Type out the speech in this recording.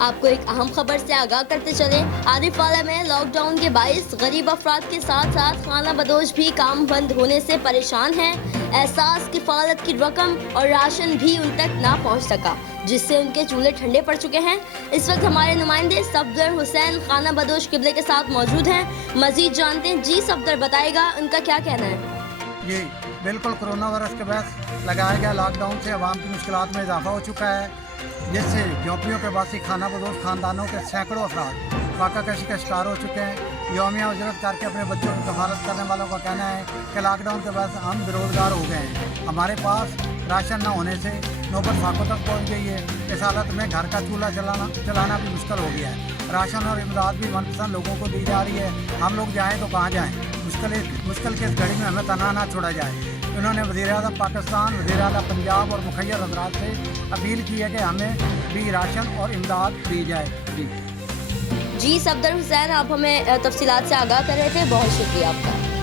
آپ کو ایک اہم خبر سے آگاہ کرتے چلیں، عارف والا میں لاک ڈاؤن کے باعث غریب افراد کے ساتھ ساتھ خانہ بدوش بھی کام بند ہونے سے پریشان ہیں۔ احساس کفالت کی رقم اور راشن بھی ان تک نہ پہنچ سکا، جس سے ان کے چولہے ٹھنڈے پڑ چکے ہیں۔ اس وقت ہمارے نمائندے صفدر حسین خانہ بدوش قبلے کے ساتھ موجود ہیں، مزید جانتے ہیں۔ جی صفدر، بتائے گا ان کا کیا کہنا ہے؟ جی بالکل، کرونا وائرس کے باعث لگایا گیا لاک ڈاؤن سے عوام کی مشکلات میں اضافہ ہو چکا ہے، جس سے جھونپڑیوں کے باسی خانہ بدوش خاندانوں کے سینکڑوں افراد فاقہ کشی کا شکار ہو چکے ہیں۔ یومیہ اجرت کر کے اپنے بچوں کی کفالت کرنے والوں کا کہنا ہے کہ لاک ڈاؤن کے باعث ہم بے روزگار ہو گئے ہیں۔ ہمارے پاس راشن نہ ہونے سے نوبت فاقوں تک پہنچ گئی ہے۔ اس حالت میں گھر کا چولہا چلانا بھی مشکل ہو گیا ہے۔ راشن اور امداد بھی منپسند لوگوں کو دی جا رہی ہے۔ ہم لوگ جائیں تو کہاں جائیں؟ مشکل کی اس گھڑی میں ہمیں تنہا نہ چھوڑا جائے۔ انہوں نے وزیر اعظم پاکستان، وزیر اعلیٰ پنجاب اور مخیر حضرات سے اپیل کی ہے کہ ہمیں بھی راشن اور امداد دی جائے۔ جی صفدر حسین، آپ ہمیں تفصیلات سے آگاہ کر رہے تھے، بہت شکریہ آپ کا۔